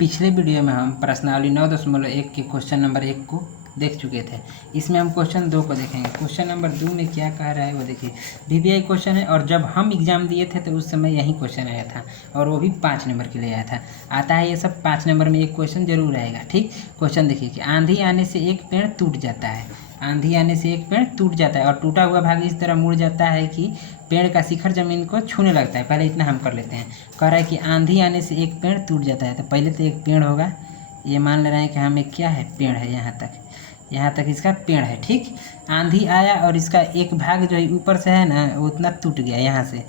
पिछले वीडियो में हम प्रश्नावली 9.1 के क्वेश्चन नंबर 1 को देख चुके थे। इसमें हम क्वेश्चन 2 को देखेंगे। क्वेश्चन नंबर 2 में क्या कह रहा है वो देखिए। वीवीआई क्वेश्चन है और जब हम एग्जाम दिए थे तो उस समय यही क्वेश्चन आया था और वो भी 5 नंबर के लिए आया था। आता है ये सब 5 नंबर में एक क्वेश्चन जरूर आएगा। ठीक, क्वेश्चन देखिए कि आंधी आने से एक पेड़ टूट जाता है। आंधी आने से एक पेड़ टूट जाता है और टूटा हुआ भाग इस तरह मुड़ जाता है कि पेड़ का शिखर जमीन को छूने लगता है। पहले इतना हम कर लेते हैं। कह रहा है कि आंधी आने से एक पेड़ टूट जाता है, तो पहले तो एक पेड़ होगा, ये मान ले रहे हैं कि हमें क्या है, पेड़ है। यहाँ तक इसका पेड़ है। ठीक, आंधी आया और इसका एक भाग जो है ऊपर से है ना वो उतना टूट गया, यहाँ से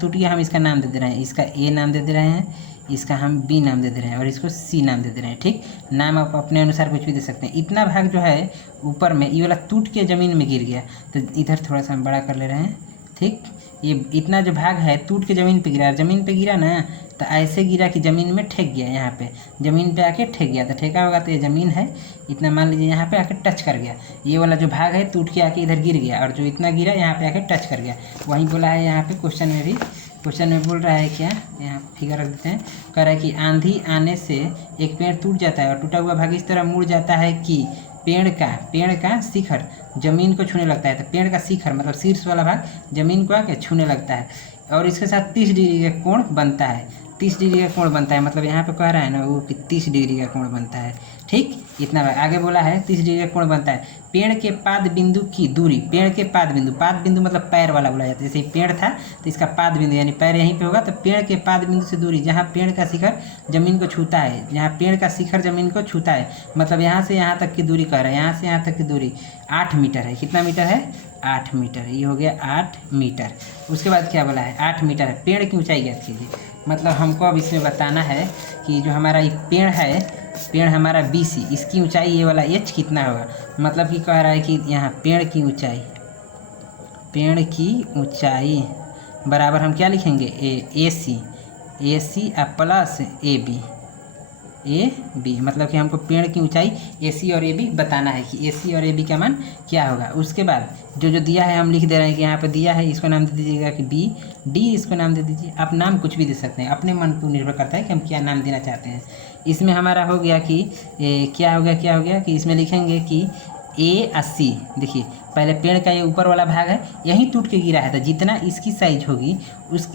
टूट गया। हम इसका नाम दे दे रहे हैं, इसका ए नाम दे दे रहे हैं, इसका हम बी नाम दे दे रहे हैं और इसको सी नाम दे दे रहे हैं। ठीक, नाम आप अपने अनुसार कुछ भी दे सकते हैं। इतना भाग जो है ऊपर में ये वाला टूट के ज़मीन में गिर गया, तो इधर थोड़ा सा हम बड़ा कर ले रहे हैं। ठीक, ये इतना जो भाग है टूट के ज़मीन पे गिरा, ज़मीन पे गिरा ना तो ऐसे गिरा कि ज़मीन में ठेक गया, यहाँ पे ज़मीन पे आके ठेक गया। तो ठेका होगा तो ये ज़मीन है, इतना मान लीजिए यहाँ पे आके टच कर गया। ये वाला जो भाग है टूट के आके इधर गिर गया और जो इतना गिरा यहाँ पे आके टच कर गया। वहीं बोला है यहाँ पे क्वेश्चन में भी, क्वेश्चन में बोल रहा है क्या, यहाँ फिगर रख देते हैं। कह रहा है कि आंधी आने से एक पेड़ टूट जाता है और टूटा हुआ भाग इस तरह मुड़ जाता है कि पेड़ का शिखर जमीन को छूने लगता है। तो पेड़ का शिखर मतलब शीर्ष वाला भाग जमीन को आके छूने लगता है और इसके साथ 30 डिग्री का कोण बनता है। 30 डिग्री का कोण बनता है, मतलब यहाँ पे कह रहा है ना वो कि 30 डिग्री का कोण बनता है। ठीक, इतना आगे बोला है 30 डिग्री का कोण बनता है। पेड़ के पाद बिंदु की दूरी, पेड़ के पाद बिंदु मतलब पैर वाला बोला जाता है। जैसे पेड़ था तो इसका पाद बिंदु यानी पैर यहीं पे होगा, तो पेड़ के पाद बिंदु से दूरी जहाँ पेड़ का शिखर जमीन को छूता है, जहाँ पेड़ का शिखर जमीन को छूता है, मतलब यहाँ से यहाँ तक की दूरी कह रहा है। यहाँ से यहाँ तक की दूरी 8 मीटर है। कितना मीटर है? 8 मीटर। ये हो गया 8 मीटर। उसके बाद क्या बोला है? 8 मीटर है। पेड़ की ऊंचाई ज्ञात कीजिए। मतलब हमको अब इसमें बताना है कि जो हमारा एक पेड़ है, पेड़ हमारा BC, इसकी ऊंचाई ये वाला H कितना होगा। मतलब कि कह रहा है कि यहाँ पेड़ की ऊंचाई बराबर हम क्या लिखेंगे, AC प्लस AB। मतलब कि हमको पेड़ की ऊंचाई AC और AB बताना है कि AC और AB का मान क्या होगा। उसके बाद जो दिया है हम लिख दे रहे हैं कि यहाँ पे दिया है, इसको नाम दे दीजिएगा कि D इसको नाम दे दीजिए। आप नाम कुछ भी दे सकते हैं, अपने मन पर निर्भर करता है कि हम क्या नाम देना चाहते हैं। इसमें हमारा हो गया कि क्या हो गया कि इसमें लिखेंगे कि A80। देखिए पहले पेड़ का ये ऊपर वाला भाग है, यहीं टूट के गिरा है, तो जितना इसकी साइज होगी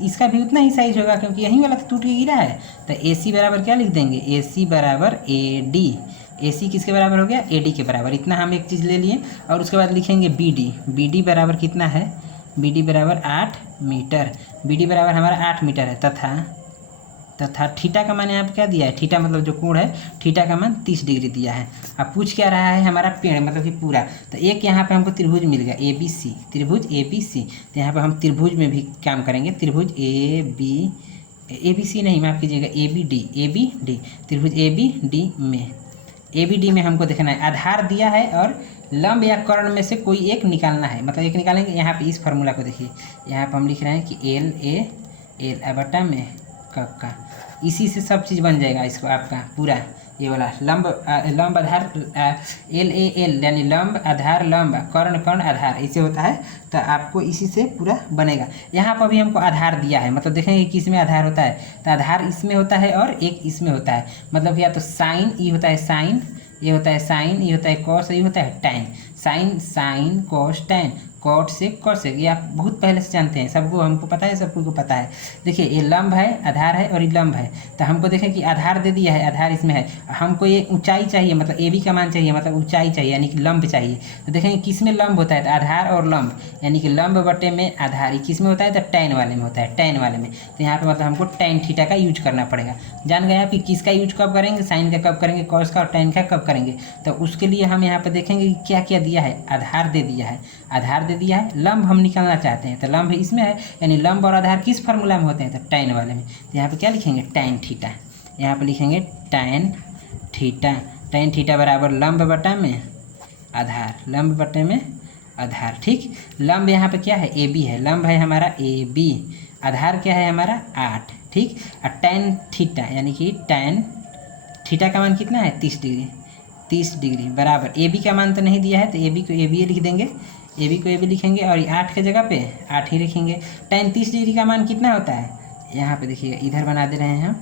इसका भी उतना ही साइज होगा, क्योंकि यहीं वाला तो टूट के गिरा है। तो AC बराबर क्या लिख देंगे, AC बराबर AD। AC किसके बराबर हो गया, AD के बराबर। इतना हम एक चीज़ ले लिए और उसके बाद लिखेंगे BD बराबर कितना है, BD बराबर 8 मीटर। BD बराबर हमारा 8 मीटर है। तथा थीटा का मान यहाँ पे क्या दिया है, थीटा मतलब जो कोण है, थीटा का मान 30 डिग्री दिया है। अब पूछ क्या रहा है, हमारा पेड़ मतलब कि पूरा। तो एक यहाँ पे हमको त्रिभुज मिल गया ABC, त्रिभुज ABC। तो यहाँ पे हम त्रिभुज में भी काम करेंगे। त्रिभुज ABC नहीं, माफ़ कीजिएगा, ABD, त्रिभुज ABD में हमको देखना है आधार दिया है और लंब या कर्ण में से कोई एक निकालना है। मतलब एक निकालेंगे। यहाँ पे इस फार्मूला को देखिए, यहाँ पर हम लिख रहे हैं कि LA बटा में का, इसी से सब चीज़ बन जाएगा। इसको आपका पूरा ये वाला लंब आधार LAL यानी लंब आधार लंब कर्ण आधार ऐसे होता है। तो आपको इसी से पूरा बनेगा। यहाँ पर भी हमको आधार दिया है, मतलब देखेंगे किस में आधार होता है। तो आधार इसमें होता है और एक इसमें होता है। मतलब या तो साइन, ये होता है साइन, ये होता है साइन, ये होता है कॉस, ये होता है tan. Sine cos tan, cot से कॉसेक, ये आप बहुत पहले से जानते हैं, सबको हमको पता है, सबको पता है। देखिए ये लंब है, आधार है और ये लंब है। तो हमको देखें कि आधार दे दिया है, आधार इसमें है। हमको ये ऊंचाई चाहिए, मतलब AB का मान चाहिए, मतलब ऊंचाई चाहिए यानी कि लंब चाहिए। तो देखेंगे किस में लंब होता है, तो आधार और लंब यानी कि लंब बटे में आधार। ये किस में होता है, तो टैन वाले में होता है, टैन वाले में। तो यहाँ पर मतलब हमको टैन थीटा का यूज करना पड़ेगा। जान गए आप कि किसका यूज कब करेंगे, साइन का कब करेंगे, कॉस का और टैन का कब करेंगे। तो उसके लिए हम यहाँ पर देखेंगे कि क्या क्या दिया है। आधार दे दिया है, लंब हम निकालना चाहते हैं, तो लंब इसमें है, यानी लंब और आधार किस फार्मूला में होते हैं, तो टैन वाले में। तो यहाँ पे क्या लिखेंगे, टैन थीटा। यहाँ पे लिखेंगे टैन थीटा बराबर लंब बटा में आधार, लंब बटे में आधार। ठीक, लंब यहाँ पे क्या है, AB है, लंब है हमारा AB, आधार क्या है हमारा 8। ठीक, और टैन थीटा यानी कि टैन थीटा का मान कितना है, 30 डिग्री बराबर। AB का मान तो नहीं दिया है, तो AB को AB लिख देंगे, AB को AB लिखेंगे और 8 के जगह पे 8 ही लिखेंगे। टैन 30 डिग्री का मान कितना होता है, यहाँ पे देखिए इधर बना दे रहे हैं हम,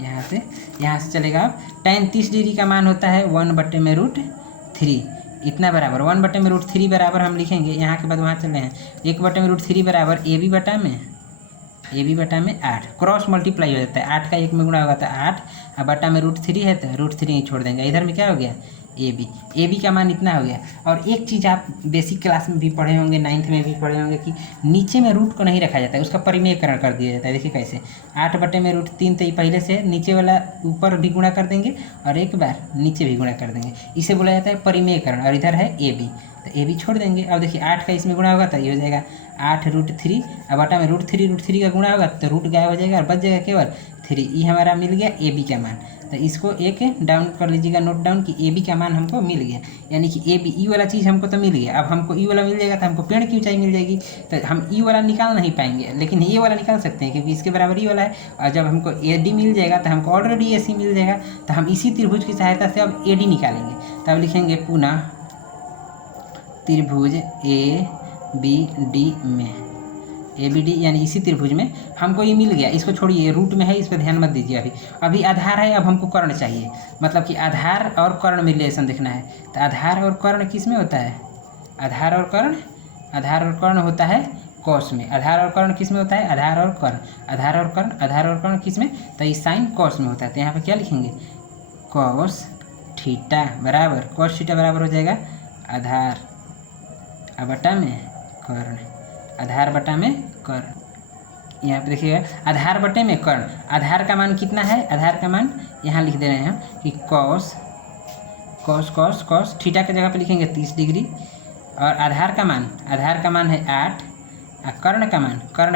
यहाँ से चलेगा। अब tan 30 डिग्री का मान होता है 1/√3, इतना बराबर 1/√3 बराबर हम लिखेंगे। यहाँ के बाद वहाँ चले हैं 1/√3 बराबर ए बी बटा में 8, क्रॉस मल्टीप्लाई हो जाता है, 8 का 1 में गुणा होगा तो 8, और बटा में √3 है तो √3 ही छोड़ देंगे। इधर में क्या हो गया ए बी का मान इतना हो गया। और एक चीज़ आप बेसिक क्लास में भी पढ़े होंगे, 9th में भी पढ़े होंगे कि नीचे में रूट को नहीं रखा जाता है, उसका परिमेयकरण कर दिया जाता है। देखिए कैसे, 8/√3 तो ये पहले से नीचे वाला ऊपर भी गुणा कर देंगे और एक बार नीचे भी गुणा कर देंगे, इसे बोला जाता है परिमेयकरण। और इधर है ए बी, तो ए बी छोड़ देंगे। अब देखिए 8 का इसमें गुणा होगा तो ये हो जाएगा 8√3, और बटा में √3 का गुणा होगा तो रूट गायब हो जाएगा और बच जाएगा केवल 3। ये हमारा मिल गया ए बी का मान। तो इसको एक डाउन कर लीजिएगा, नोट डाउन कि ए बी का मान हमको मिल गया, यानी कि ए बी ई वाला चीज़ हमको तो मिल गया। अब हमको ई वाला मिल जाएगा तो हमको पेड़ की ऊंचाई मिल जाएगी। तो हम ई वाला निकाल नहीं पाएंगे, लेकिन ये वाला निकाल सकते हैं क्योंकि इसके बराबर ई वाला है। और जब हमको ए डी मिल जाएगा तो हमको ऑलरेडी ए सी मिल जाएगा, तो हम इसी त्रिभुज की सहायता से अब ए डी निकालेंगे। तब लिखेंगे पुनः त्रिभुज ए बी डी में, ए बी डी यानी इसी त्रिभुज में हमको ये मिल गया। इसको छोड़िए, रूट में है, इस पर ध्यान मत दीजिए। अभी आधार है, अब हमको कर्ण चाहिए, मतलब कि आधार और कर्ण में रिलेशन देखना है। तो आधार और कर्ण किस में होता है? आधार और कर्ण होता है कॉस में। आधार और कर्ण किस में होता है? आधार और कर्ण किस में? तो ये साइन कॉस में होता है। तो यहाँ पर क्या लिखेंगे? कॉस थीटा बराबर, कॉस थीटा बराबर हो जाएगा आधार बटा में कर्ण, आधार बटा में कर्ण। यहाँ पे देखिएगा आधार बटे में कर्ण। आधार का मान कितना है? आधार का मान यहाँ लिख दे रहे हैं हम कि कॉस थीटा के जगह पे लिखेंगे 30 डिग्री। और आधार का मान है 8। और कर्ण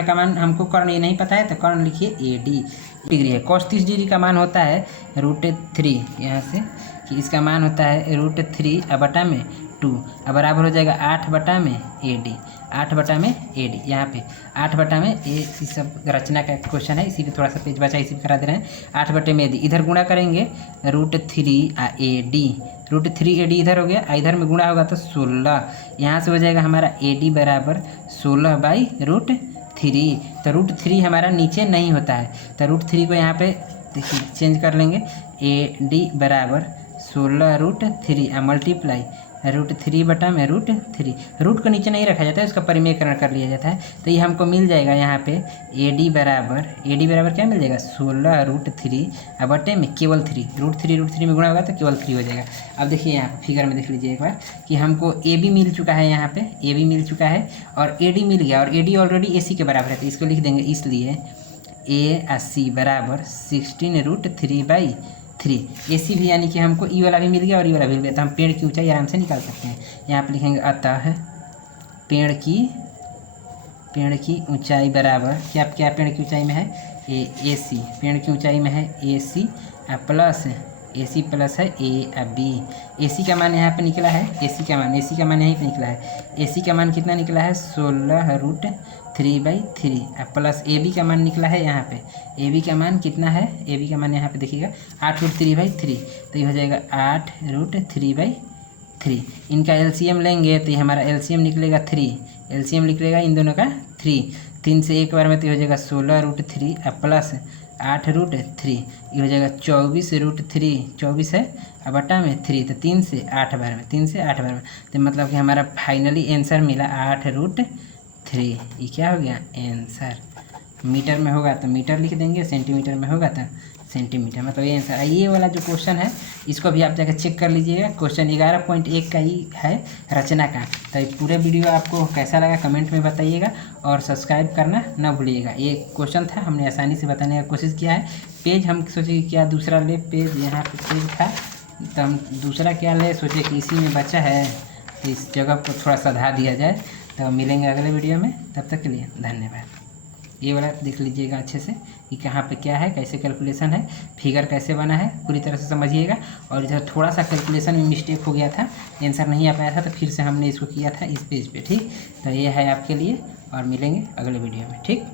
का मान हमको कर्ण ये नहीं पता है, तो कर्ण लिखिए ए डी डिग्री है। cos 30 डिग्री का मान होता है √3, यहाँ से कि इसका मान होता है √3 और बटा में 2, अब बराबर हो जाएगा 8 बटा में ए डी, 8 बटा में ए डी। यहाँ पे 8 बटा में ए, इसी सब रचना का क्वेश्चन है, इसी पे थोड़ा सा पेज बचा, इसी पे करा दे रहे हैं। 8 बटे में ए डी, इधर गुणा करेंगे √3 ए डी, √3 ए डी इधर हो गया, इधर में गुणा होगा तो 16। यहाँ से हो जाएगा हमारा ए डी बराबर 16/√3। तो √3 हमारा नीचे नहीं होता है, तो √3 को यहाँ पे देखिए चेंज कर लेंगे, ए डी बराबर 16√3 मल्टीप्लाई √3 बटा में √3। रूट को नीचे नहीं रखा जाता है, उसका परिमेयकरण कर लिया जाता है। तो ये हमको मिल जाएगा यहाँ पे ए डी बराबर क्या मिल जाएगा? 16√3 और बटे में केवल 3, √3 में गुणा होगा तो केवल 3 हो जाएगा। अब देखिए यहाँ फिगर में देख लीजिए एक बार कि हमको ए बी मिल चुका है, यहाँ पे ए बी मिल चुका है और ए डी मिल गया, और ए डी ऑलरेडी ए सी के बराबर है, तो इसको लिख देंगे। इसलिए ए और सी बराबर 16√3/3। ए सी भी यानी कि हमको ई वाला भी मिल गया और ई वाला भी मिल गया, तो हम पेड़ की ऊंचाई आराम से निकाल सकते हैं। यहाँ पे लिखेंगे अतः पेड़ की ऊंचाई बराबर क्या पेड़ की ऊंचाई में है? ए सी, पेड़ की ऊंचाई में है ए सी प्लस है ए बी। ए सी का मान यहाँ पे निकला है, ए सी का मान यहीं पे निकला है। ए सी का मान कितना निकला है? 16√3/3 प्लस ए बी का मान निकला है यहाँ पे। ए बी का मान कितना है? ए बी का मान यहाँ पे देखिएगा 8√3/3, तो ये हो जाएगा 8√3/3। इनका एलसीएम लेंगे तो ये हमारा एलसीएम निकलेगा 3, एलसीएम निकलेगा इन दोनों का 3 से एक बार में तो हो जाएगा 16√3 प्लस 8√3, ये हो जाएगा 24√3, 24 है और बटा में 3, तो 3 से 8 बार में, तो मतलब कि हमारा फाइनली आंसर मिला 8√3। ये क्या हो गया? आंसर। मीटर में होगा तो मीटर लिख देंगे, सेंटीमीटर में होगा तो सेंटीमीटर, मतलब ये आंसर। ये वाला जो क्वेश्चन है इसको भी आप जाकर चेक कर लीजिएगा। क्वेश्चन 11.1 का ही है रचना का। तो ये पूरे वीडियो आपको कैसा लगा कमेंट में बताइएगा और सब्सक्राइब करना ना भूलिएगा। ये क्वेश्चन था, हमने आसानी से बताने का कोशिश किया है। पेज हम सोचे कि क्या दूसरा ले, पेज यहाँ पे पेज था तो हम दूसरा क्या ले, सोचे कि इसी में बचा है तो इस जगह को थोड़ा साधा दिया जाए। तो मिलेंगे अगले वीडियो में, तब तक के लिए धन्यवाद। ये वाला देख लीजिएगा अच्छे से कि कहाँ पे क्या है, कैसे कैलकुलेशन है, फिगर कैसे बना है, पूरी तरह से समझिएगा। और इधर थोड़ा सा कैलकुलेशन में मिस्टेक हो गया था, आंसर नहीं आ पाया था, तो फिर से हमने इसको किया था इस पेज पे। ठीक, तो ये है आपके लिए और मिलेंगे अगले वीडियो में। ठीक।